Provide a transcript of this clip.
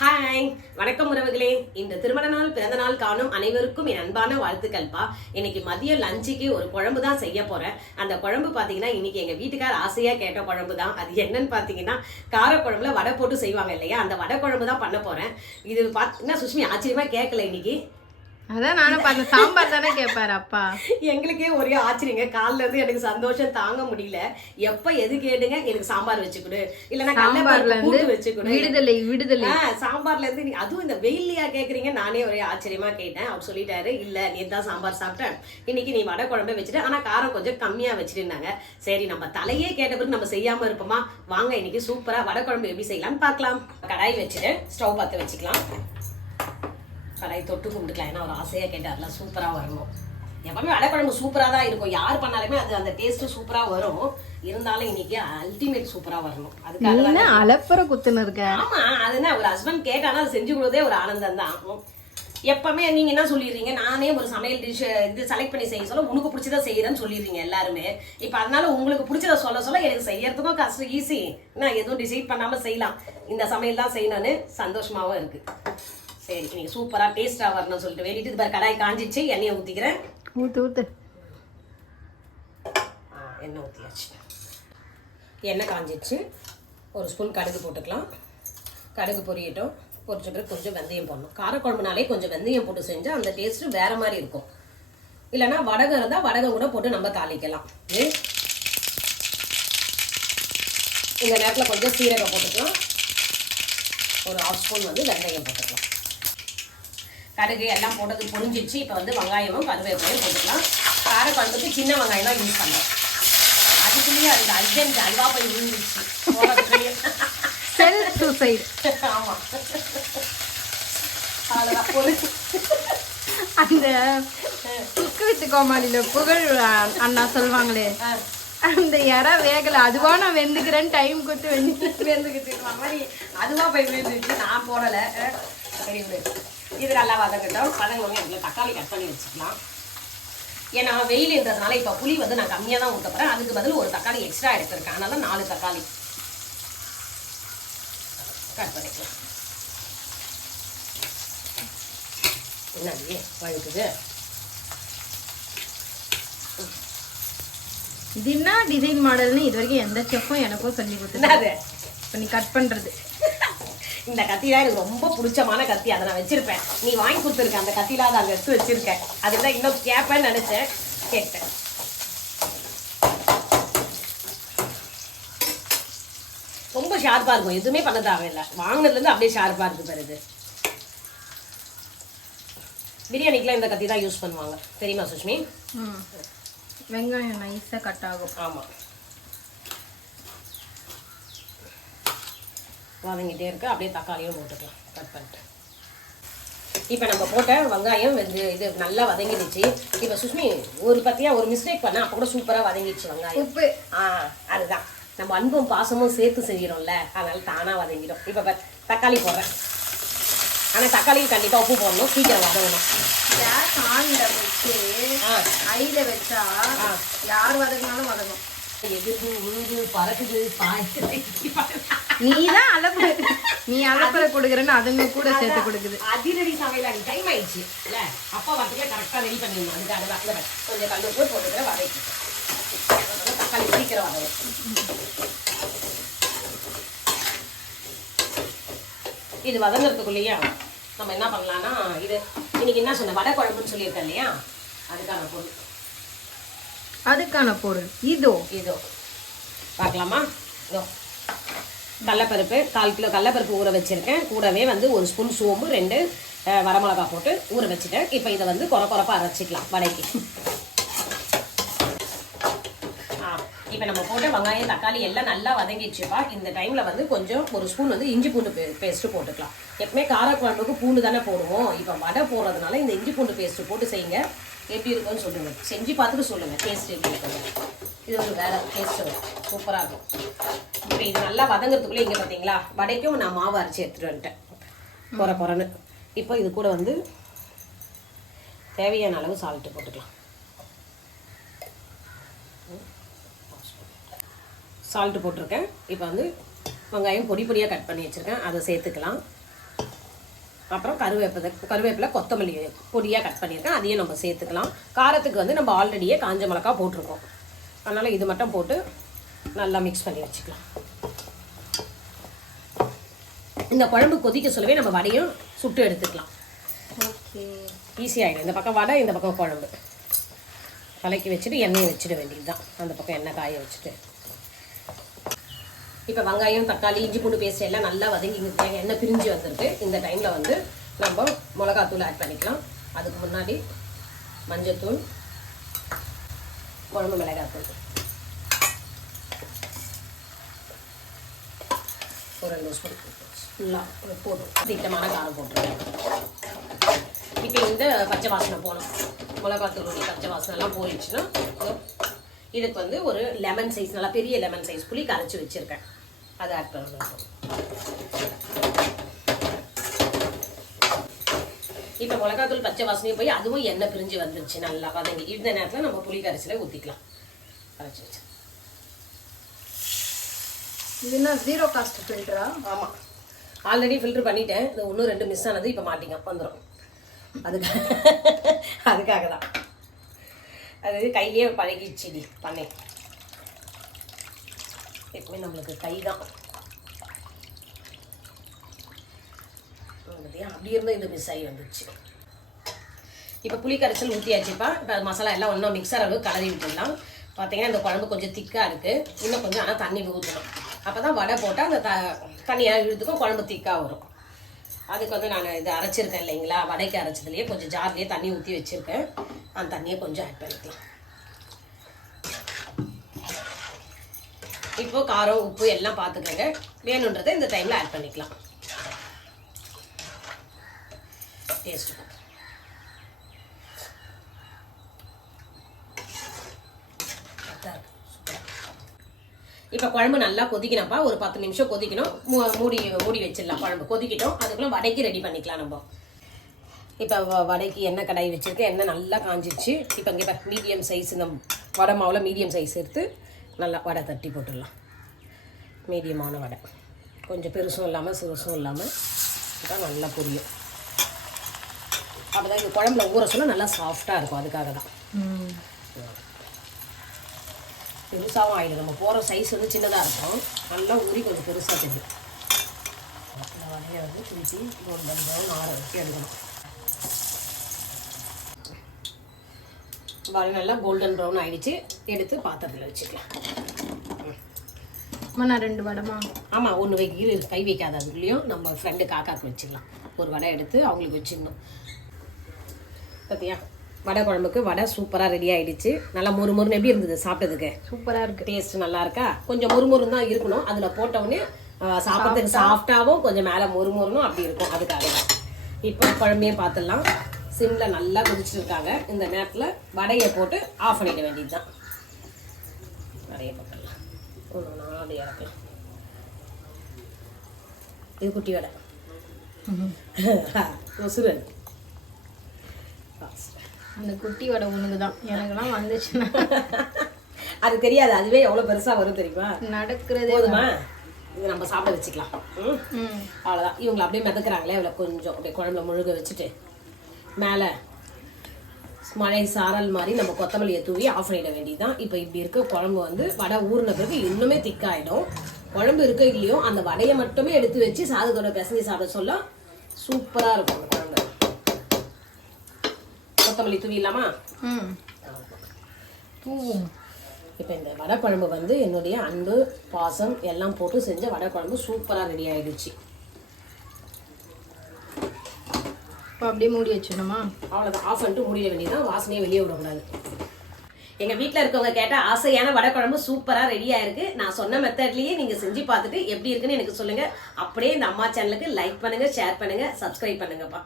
Hi வணக்கம் உறவுகளே. இந்த திருமண நாள் பிறந்த நாள் காணும் அனைவருக்கும் என் அன்பான வாழ்த்துக்கள்ப்பா. இன்னைக்கு மதிய லஞ்சுக்கு ஒரு குழம்பு தான் செய்ய போறேன். அந்த குழம்பு பாத்தீங்கன்னா இன்னைக்கு எங்க வீட்டுக்கார ஆசையா கேட்ட குழம்பு தான். அது என்னன்னு பாத்தீங்கன்னா காரக்குழம்புல வடை போட்டு செய்வாங்க இல்லையா, அந்த வடை குழம்பு தான் பண்ண போறேன். இது பாத்தீங்கன்னா சுஷ்மி ஆச்சரியமா கேட்கல இன்னைக்கு. அதான் நானும் பார்த்த சாம்பார் தானே கேட்பாரு அப்பா. எங்களுக்கே ஒரே ஆச்சரியங்க. காலில இருந்து எனக்கு சந்தோஷம் தாங்க முடியல. எப்ப எது கேட்டுங்க எனக்கு சாம்பார் வச்சுக்கொடு, இல்லன்னா சாம்பார்ல இருந்து வச்சுக்கொடு, விடுதலை விடுதலை. சாம்பார்ல இருந்து அதுவும் இந்த வெயிலையா கேக்குறீங்க. நானே ஒரே ஆச்சரியமா கேட்டேன். அவர் சொல்லிட்டாரு, இல்ல நேத்து தான் சாம்பார் சாப்பிட்டேன், இன்னைக்கு நீ வடை குழம்பே வச்சுட்டு ஆனா காரம் கொஞ்சம் கம்மியா வச்சுருந்தாங்க. சரி நம்ம தலையே கேட்ட பிறகு நம்ம செய்யாம இருப்போமா, வாங்க இன்னைக்கு சூப்பரா வடை குழம்பு எப்படி செய்யலாம்னு பார்க்கலாம். கடாய் வச்சுட்டு ஸ்டவ் பற்ற வச்சுக்கலாம். கடாய் தொட்டு கும்பிட்டுக்கலாம். ஏன்னா ஒரு ஆசையா கேட்டார்ல, சூப்பரா வரணும். எப்பவுமே வடை குழம்பு சூப்பரா தான் இருக்கும். யார் பண்ணாலுமே அது அந்த டேஸ்ட் சூப்பரா வரும். இருந்தாலும் இன்னைக்கு அல்டிமேட் சூப்பரா வரணும். அதுக்காக அலப்பற குத்துன்னு இருக்க. ஆமா, அதுனா ஒரு ஹஸ்பண்ட் கேட்டானா அது செஞ்சு கொடுத்தே ஒரு ஆனந்தம் தான். எப்பவுமே நீங்க என்ன சொல்லிடுறீங்க, நானே ஒரு சமையல் டிஷ் இது செலக்ட் பண்ணி செய்ய சொல்ல உனக்கு பிடிச்சதை செய்யறேன்னு சொல்லிடுறீங்க எல்லாருமே. இப்ப அதனால உங்களுக்கு பிடிச்சதை சொல்ல சொல்ல எனக்கு செய்யறதுக்கும் கஷ்டம் ஈஸி. நான் எதுவும் டிசைட் பண்ணாம செய்யலாம். இந்த சமையல் தான் செய்யணும்னு சந்தோஷமாவும் இருக்கு. சரி, இன்னைக்கு சூப்பரா டேஸ்டா வரணும்னு சொல்லிட்டு வேண்டிட்டு இது கடாய் காஞ்சிச்சு. எண்ணெயை ஊத்திக்கிறேன். ஊத்து ஊத்து. எண்ணெய் ஊற்றியாச்சு. எண்ணெய் காஞ்சிச்சு. ஒரு ஸ்பூன் கடுகு போட்டுக்கலாம். கடுகு பொரியட்டும். பொரிச்ச பிறகு கொஞ்சம் வெந்தயம் போடணும். காரக்குழம்புனாலே கொஞ்சம் வெந்தயம் போட்டு செஞ்சால் அந்த டேஸ்ட்டு வேற மாதிரி இருக்கும். இல்லைன்னா வடகம் இருந்தால் வடகம் கூட போட்டு நம்ம தாளிக்கலாம். இந்த நேரத்தில் கொஞ்சம் சீரகம் போட்டுக்கலாம். ஒரு 1/2 ஸ்பூன் வெந்தயம் போட்டுக்கலாம். கடுகு எல்லாம் போட்டது பொரிஞ்சிச்சு. இப்போ வெங்காயமும் கருவேப்பிலையும் போட்டுக்கலாம். காரக்குழம்புக்கு சின்ன வெங்காயம் தான் யூஸ் பண்ணுறோம். அதுக்குள்ளேயே அதுக்கு அர்ஜென்ட் அல்வா போய் விழுந்துச்சு போகிறதுக்குள்ளேயே. Self suicide. ஆமாம், அவ்வளோதான் பொறு. அந்த குக்கு வித்து கோமாளியில புகழ் அண்ணா சொல்லுவாங்களே, அந்த இற வேகலை அதுவா நான் வெந்துக்கிறேன்னு டைம் கொடுத்து வெந்துக்கிட்டு மாதிரி அதுவா போய் விழுந்துச்சு. நான் போடலை. சரி விடு. இது நல்லா வதக்கட்டும். வதங்கணும். அதில் தக்காளி கட் பண்ணி வச்சுக்கலாம். ஏன்னா வெயில்ன்றதுனால இப்போ புளி நான் கம்மியாக தான் ஊற்ற போகிறேன். அதுக்கு பதில் ஒரு தக்காளி எக்ஸ்ட்ரா எடுத்துருக்கேன். அதனால 4 தக்காளி கட் பண்ணிக்கலாம். என்னது வழுக்குது? இது என்ன டிசைன் மாடல்னு இது வரைக்கும் எந்த செஃப்பும் எனக்கும் சொல்லி கொடுத்தது. இப்போ நீ கட் பண்ணுறது இந்த கத்தி தான் எனக்கு ரொம்ப பிடிச்சமான கத்தி. அதை நான் வச்சிருப்பேன். நீ வாங்கி கொடுத்துருக்க அந்த கத்தியில அதை அங்கே எடுத்து வச்சிருக்கேன். அதுதான் இன்னும் கேட்பேன்னு நினைச்சேன், கேட்டேன். ரொம்ப ஷார்ப்பா இருக்கும். எதுவுமே பண்ண தேவையில்லை. வாங்கினதுலேருந்து அப்படியே ஷார்ப்பா இருக்கு பாருது. பிரியாணிக்கெலாம் இந்த கத்தி தான் யூஸ் பண்ணுவாங்க, தெரியுமா சுஷ்மி? வெங்காயம் நைஸாக கட் ஆகும். ஆமாம், வதங்கிட்டே இருக்கு. அப்படியே தக்காளியும் போட்டுக்கலாம் கட் பண்ணிட்டு. இப்போ நம்ம போட்ட வெங்காயம் இது நல்லா வதங்கிடுச்சு. இப்போ சுஷ்மி ஒரு பத்தியா ஒரு மிஸ்டேக் பண்ண, அப்போ கூட சூப்பராக வதங்கிடுச்சு வெங்காயம். உப்பு அதுதான் நம்ம அன்பும் பாசமும் சேர்த்து செய்கிறோம்ல, அதனால தானாக வதங்கிடும். இப்போ தக்காளி போடுறேன். ஆனால் தக்காளியும் கண்டிப்பாக உப்பு போடணும், சீக்கிரம் வதங்கணும். கேஸ் ஆன்ல வச்சு ஐல வச்சா யார் வதங்கினாலும் வதங்கும். எதிர்ப்பு உழுது பறக்குது நீ அலப்பற கொடுக்குறேன்னு அதுங்க கூட சேர்த்து கொடுக்குது. அதிரடி சமையல் டைம் ஆயிடுச்சு இல்ல, அப்பா வரத்துக்குள்ள கரெக்டா ரெடி பண்ணிடணும். அதுக்காக தான் கொஞ்சம் கல் உப்பு போட்டுக்கிற வதக்கி தக்காளி சீக்கிரம் வதவும். இது வதங்கிறதுக்குள்ளேயே நம்ம என்ன பண்ணலாம்னா, இது இன்னைக்கு என்ன சொன்ன வடை குழம்புன்னு சொல்லியிருக்கேன் இல்லையா, அதுக்கான பொருள் இதோ பார்க்கலாமா. இதோ கடலைப்பருப்பு 1/4 கிலோ கடலைப்பருப்பு ஊற வச்சிருக்கேன். கூடவே 1 ஸ்பூன் சோம்பு, 2 வரமிளகா போட்டு ஊற வச்சுட்டேன். இப்போ இதை கொரப்பா அரைச்சிக்கலாம் வடைக்கு. இப்போ நம்ம போட்ட வெங்காயம் தக்காளி எல்லாம் நல்லா வதங்கிடுச்சுப்பா. இந்த டைமில் கொஞ்சம் 1 ஸ்பூன் இஞ்சி பூண்டு பேஸ்ட்டு போட்டுக்கலாம். எப்பவுமே காரக்குழம்புக்கு பூண்டு தானே போடுவோம். இப்போ வடை போடுறதுனால இந்த இஞ்சி பூண்டு பேஸ்ட்டு போட்டு செய்யுங்க. எப்படி இருக்குன்னு சொல்லுங்கள், செஞ்சு பார்த்துட்டு சொல்லுங்கள் டேஸ்ட் எப்படி இருக்கும். இது ஒரு வேறு டேஸ்ட்டு வரும், சூப்பராக இருக்கும். இப்போ இது நல்லா வதங்கிறதுக்குள்ளே இங்கே பார்த்தீங்களா, வடைக்கும் நான் மாவு அரைச்சி எடுத்துகிட்டு வந்துட்டேன் குறைன்னு. இப்போ இது கூட தேவையான அளவு சால்ட்டு போட்டுக்கலாம். சால்ட்டு போட்டிருக்கேன். இப்போ வெங்காயம் பொடி பொடியாக கட் பண்ணி வச்சுருக்கேன், அதை சேர்த்துக்கலாம். அப்புறம் கருவேப்பிலை கொத்தமல்லி பொடியாக கட் பண்ணியிருக்கேன், அதையும் நம்ம சேர்த்துக்கலாம். காரத்துக்கு வந்து நம்ம ஆல்ரெடியே காஞ்ச மிளகா போட்டிருக்கோம், அதனால் இது மட்டும் போட்டு நல்லா மிக்ஸ் பண்ணி வச்சுக்கலாம். இந்த குழம்பு கொதிக்க சொல்லவே நம்ம வடையும் சுட்டு எடுத்துக்கலாம். ஓகே, ஈஸியாகிடும். இந்த பக்கம் வடை, இந்த பக்கம் குழம்பு. கலக்கி வச்சுட்டு எண்ணெயை வச்சுட வேண்டியது தான். அந்த பக்கம் எண்ணெய் காய வச்சுட்டு இப்போ வெங்காயம், தக்காளி, இஞ்சி பூண்டு பேஸ்ட் எல்லாம் நல்லா வதங்கி எண்ணெய் பிரிஞ்சு வந்துருக்கு. இந்த டைமில் வந்து நம்ம மிளகாத்தூள் ஆட் பண்ணிக்கலாம். அதுக்கு முன்னாடி மஞ்சத்தூள், குழம்பு மிளகாத்தூள் ஒரு 2 ஸ்பூன் ஃபுல்லாக போட்டு திட்டமான காரம் போட்டுருக்கேன். இப்போ இந்த பச்சை வாசனை போகணும். மிளகாத்தூளுடைய பச்சை வாசனைலாம் போயிடுச்சுன்னா இதுக்கு வந்து ஒரு லெமன் சைஸ், நல்லா பெரிய லெமன் சைஸ் புளி கரைச்சி வச்சுருக்கேன், அதை ஆட் பண்ணணும். இப்போ மிளகாத்தூள் பச்சை வாசனையும் போய் அதுவும் எண்ணெய் பிரிஞ்சு வந்துருச்சு நல்லா வதங்கி. இந்த நேரத்தில் நம்ம புளி கரைச்சியில் ஊற்றிக்கலாம். கரைச்சி வச்சு இதுனா 0 காஸ்ட் ஃபில்டரா? ஆமாம், ஆல்ரெடி ஃபில்டர் பண்ணிட்டேன். இது 1 2 மிஸ் ஆனது இப்போ மாட்டிங்க வந்துடும். அதுக்காக தான் அது கையிலேயே பழகிடுச்சு பண்ணேன். எப்பவுமே நம்மளுக்கு கை தான். அப்படி இருந்தால் இது மிஸ் ஆகி வந்துச்சு. இப்போ புளி கரைசல் ஊற்றியாச்சுப்பா. இப்போ மசாலா எல்லாம் ஒன்றும் மிக்சர் அளவு கலரி விட்டுடலாம். பார்த்தீங்கன்னா இந்த குழம்பு கொஞ்சம் திக்காக இருக்குது. இன்னும் கொஞ்சம் ஆனால் தண்ணி ஊற்றணும். அப்போ தான் வடை போட்டால் அந்த தண்ணியாக இழுத்துக்கும், குழம்பு திக்காக வரும். அதுக்கு வந்து நான் இது அரைச்சிருக்கேன் இல்லைங்களா, வடைக்கு அரைச்சதுலேயே கொஞ்சம் ஜார்லேயே தண்ணி ஊற்றி வச்சுருக்கேன். அந்த தண்ணியை கொஞ்சம் ஆட் பண்ணிக்கலாம். இப்போ காரம், உப்பு எல்லாம் பார்த்துக்கோங்க. வேணுன்றதை இந்த டைமில் ஆட் பண்ணிக்கலாம். டேஸ்ட் இப்போ குழம்பு நல்லா கொதிக்கணும்ப்பா. ஒரு 10 நிமிஷம் கொதிக்கணும். மூடி வச்சிடலாம். குழம்பு கொதிக்கிட்டோம். அதுக்குள்ளே வடைக்கு ரெடி பண்ணிக்கலாம் நம்ம. இப்போ வடைக்கு எண்ணெய் கடாய் வச்சுருக்கேன். எண்ணெய் நல்லா காஞ்சிடுச்சு. இப்போ இங்கே மீடியம் சைஸ், இந்த வடை மாவில் மீடியம் சைஸ் எடுத்து நல்லா வடை தட்டி போட்டுடலாம். மீடியமான வடை, கொஞ்சம் பெருசும் இல்லாமல் சிறுசும் இல்லாமல் தான் நல்லா பொரியும். அப்போ தான் இந்த குழம்புல ஊற சொல்ல நல்லா சாஃப்டாக இருக்கும். அதுக்காக தான். பெருசாகவும் ஆகிடும். நம்ம போகிற சைஸ் வந்து சின்னதாக இருக்கும். நல்லா ஊறி கொஞ்சம் பெருசாக தெரியும். இந்த வடையை வந்து திருப்பி கோல்டன் ப்ரௌன் ஆற வச்சு எடுக்கணும். வடை நல்லா கோல்டன் ப்ரௌன் ஆகிடுச்சு. எடுத்து பாத்திரத்தில் வச்சுக்கலாம். நான் 2 வடைமா? ஆமாம், 1 கை வைக்காத. அதுக்குள்ளேயும் நம்ம ஃப்ரெண்டு காக்காவுக்கு வச்சுக்கலாம். ஒரு வடை எடுத்து அவங்களுக்கு வச்சிடணும். பார்த்தியா, வடை குழம்புக்கு வடை சூப்பராக ரெடி ஆகிடுச்சு. நல்லா மொறுமொறுன்னு எப்படி இருந்தது சாப்பிட்டதுக்கு? சூப்பராக இருக்குது. டேஸ்ட் நல்லா இருக்கா? கொஞ்சம் மொறுமொறுன்னு தான் இருக்கணும். அதில் போட்டவுடனே சாப்பிட்றதுக்கு சாஃப்டாகவும் கொஞ்சம் மேலே மொறுமொறுனும் அப்படி இருக்கும். அதுக்காக தான். இப்போ குழம்பையும் பார்த்துடலாம். சிம்மில் நல்லா கொதிச்சுட்டு இருக்காங்க. இந்த நேரத்தில் வடையை போட்டு ஆஃப் பண்ணிட வேண்டியது தான். வடையை போட்டுடலாம். 4 இறக்கலாம். இது குட்டி வடை. ஒசுரு இந்த குட்டி வடை உனக்கு தான். எனக்குலாம் வந்துச்சுன்னா அது தெரியாது. அதுவே எவ்வளோ பெருசாக வரும் தெரியுமா? நடக்கிறதே போதுமா? இது நம்ம சாப்பிட வச்சுக்கலாம். அவ்வளோதான். இவங்களை அப்படியே மிதக்குறாங்களே, இவ்வளோ கொஞ்சம் அப்படியே குழம்புல முழுக வச்சுட்டு மேலே மழை சாரல் மாதிரி நம்ம கொத்தமல்லியை தூவி ஆஃப் பண்ணிட வேண்டியதுதான். இப்போ இப்படி இருக்க குழம்பு வந்து வடை ஊறின பிறகு இன்னுமே திக்காயிடும். குழம்பு இருக்க இல்லையோ அந்த வடையை மட்டுமே எடுத்து வச்சு சாதத்தோட பிசைஞ்சு சாப்பிட சொல்ல சூப்பராக இருக்கும் அந்த குழம்பு. கொத்தமல்லி தூவி இல்லாமா? இப்போ இந்த வடை குழம்பு வந்து என்னுடைய அன்பு, பாசம் எல்லாம் போட்டு செஞ்ச வடை குழம்பு சூப்பராக ரெடி ஆகிடுச்சு. இப்போ அப்படியே மூடி வச்சிடணுமா? அவ்வளோதான். ஆஃப் பண்ணிட்டு மூடிட வேண்டியதான். வாசனையை வெளியே விடக்கூடாது. எங்கள் வீட்டில் இருக்கவங்க கேட்டால் ஆசையான வடை குழம்பு சூப்பராக ரெடியாக இருக்குது. நான் சொன்ன மெத்தட்லேயே நீங்கள் செஞ்சு பார்த்துட்டு எப்படி இருக்குன்னு எனக்கு சொல்லுங்கள். அப்படியே இந்த அம்மா சேனலுக்கு லைக் பண்ணுங்கள், ஷேர் பண்ணுங்கள், சப்ஸ்கிரைப் பண்ணுங்கப்பா.